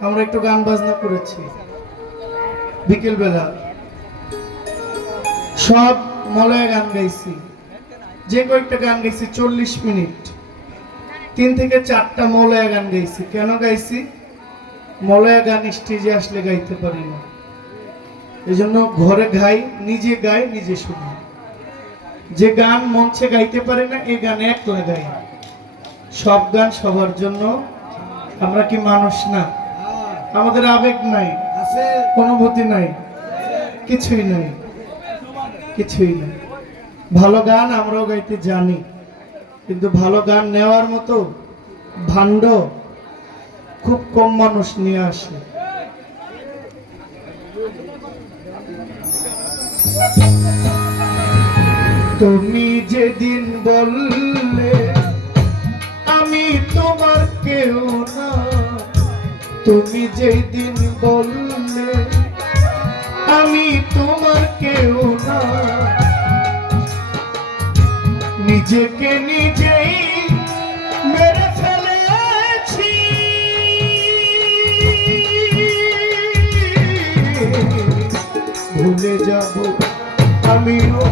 আমরা একটু গান বাজনা করেছি। বিকেল বেলা সব মলয় গান গাইছি। যে কয়েকটা গান গাইছি, চল্লিশ মিনিট। তিন থেকে চারটা মলয়া গান গাইছি। কেন গাইছি? মলয়া গান স্টেজে আসলে গাইতে পারি না। এই জন্য ঘরে গাই, নিজে গাই, নিজে শুনি। যে গান মঞ্চে গাইতে পারে না এই গান একলা গাই। সব গান সবার জন্য। আমরা কি মানুষ না? আমাদের আবেগ নাই অনুভূতি নাই কিছুই নাই কিছুই নাই। ভালো গান আমরাও গাইতে জানি কিন্তু ভালো গান নেওয়ার মতো ভাণ্ড খুব কম মানুষ নিয়ে আসে। তুমি যেদিন বললে তুমি যেই দিন বললে, আমি তোমার কেউ না। নিজেকে নিজেই মেরে ফেলেছি। ভুলে যাব আমিও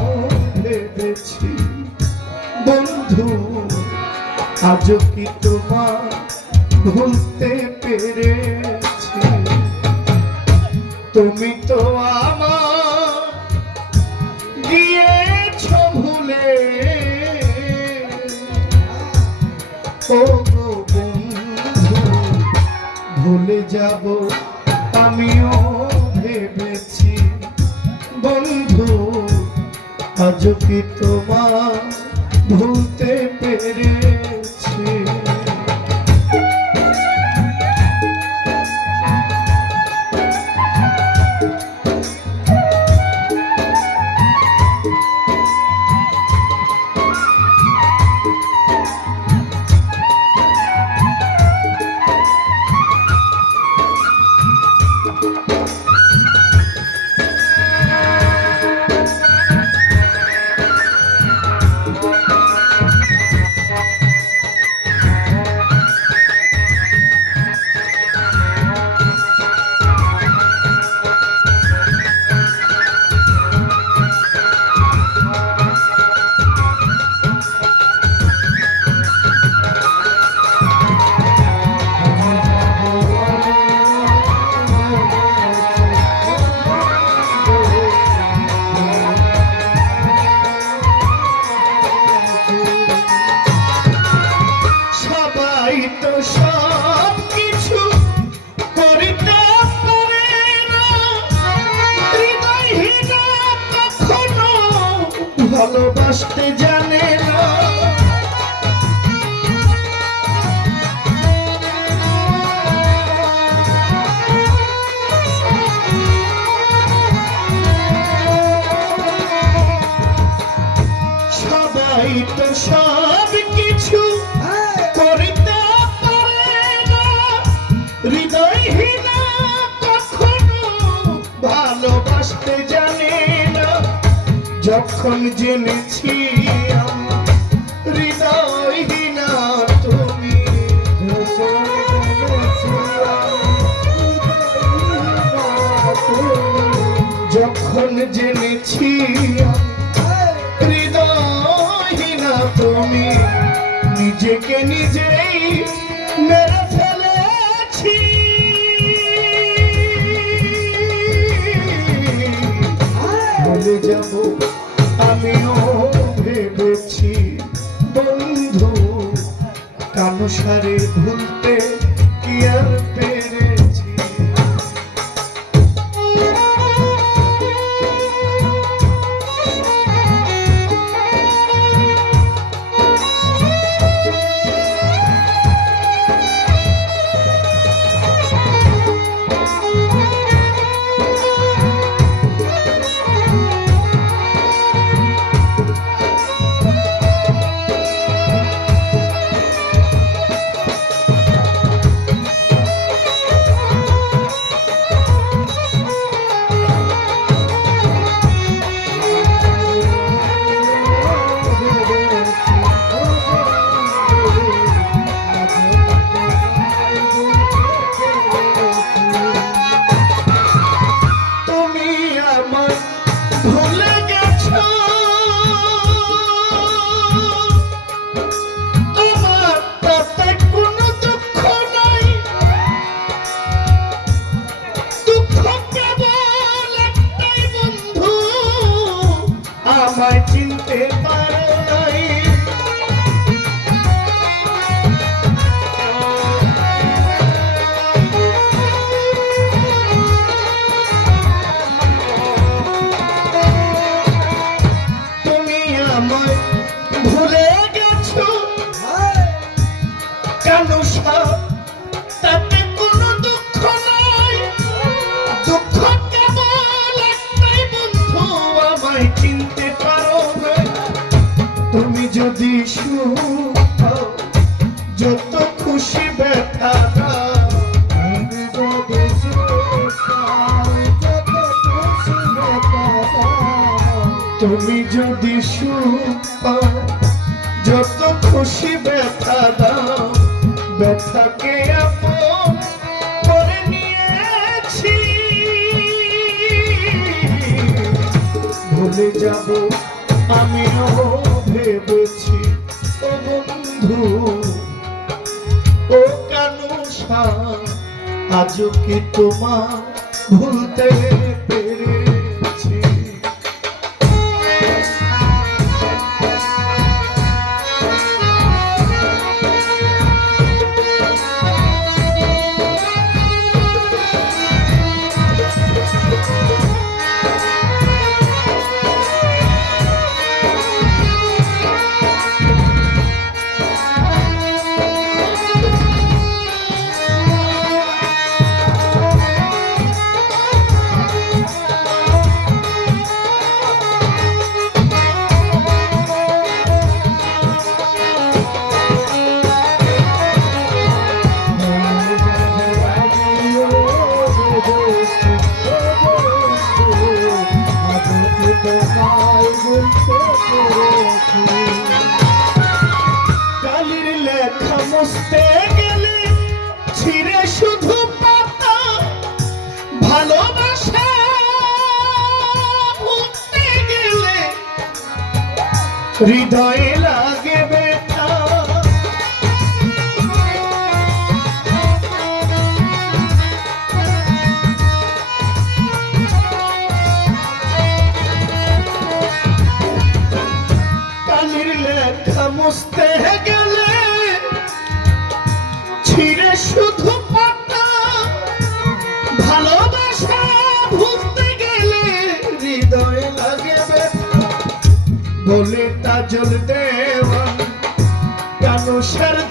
ভেবেছি। বন্ধু, আজও কি তোমার ভুলতে তুমি তো আমার গিয়েছ ভুলে। ও বন্ধু, ভুলে যাব আমিও ভেবেছি। বন্ধু আজ কি তোমার ভুলতে পেরেছি ভালোবাসতে জানে যখন জেনেছি হৃদয়হীনা তুমি। যখন জেনেছি হৃদয়হীনা তুমি নিজেকে নিজেই মেরে ফেলেছি কানুসারে ভুলতে তুমি যদি সুখ যত খুশি ব্যথা দাও, ব্যথাকে নিয়েছি। ভুলে যাব, আমিও ভেবেছি, ও বন্ধু, ও কানুষা, আজও কি তোমার ভুলতে পেরেছি হৃদয়ে তাজল দেওয়ান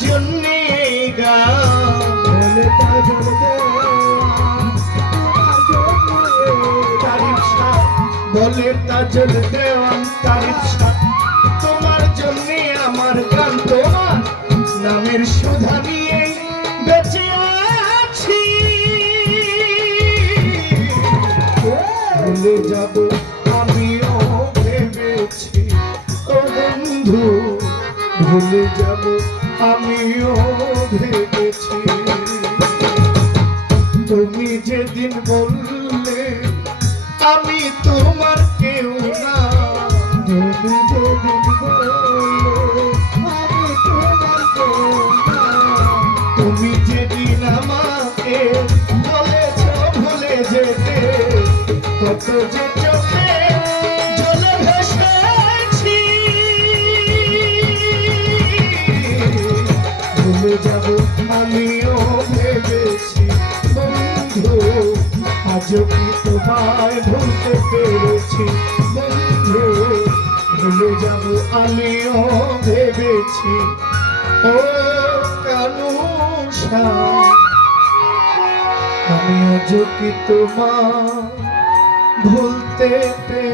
জন্য বলে তাজুল দেওয়ান তোমার জন্য আমার গান তোমার নামের সুধা ভুলে যাব, আমিও ভেবেছি। তুমি যেদিন বললে, আমি তোমার কেউ না। তুমি যেদিন বললে, আমি তোমার কেউ না। তুমি যেদিন আমাকে বলেছ ভুলে যেতে, কত যে চোখে ভুলতে পেরেছি। ভুলে যাব আমিও ভেবেছি। ও কানুষা আমি আজও কি ভুলতে পেরেছি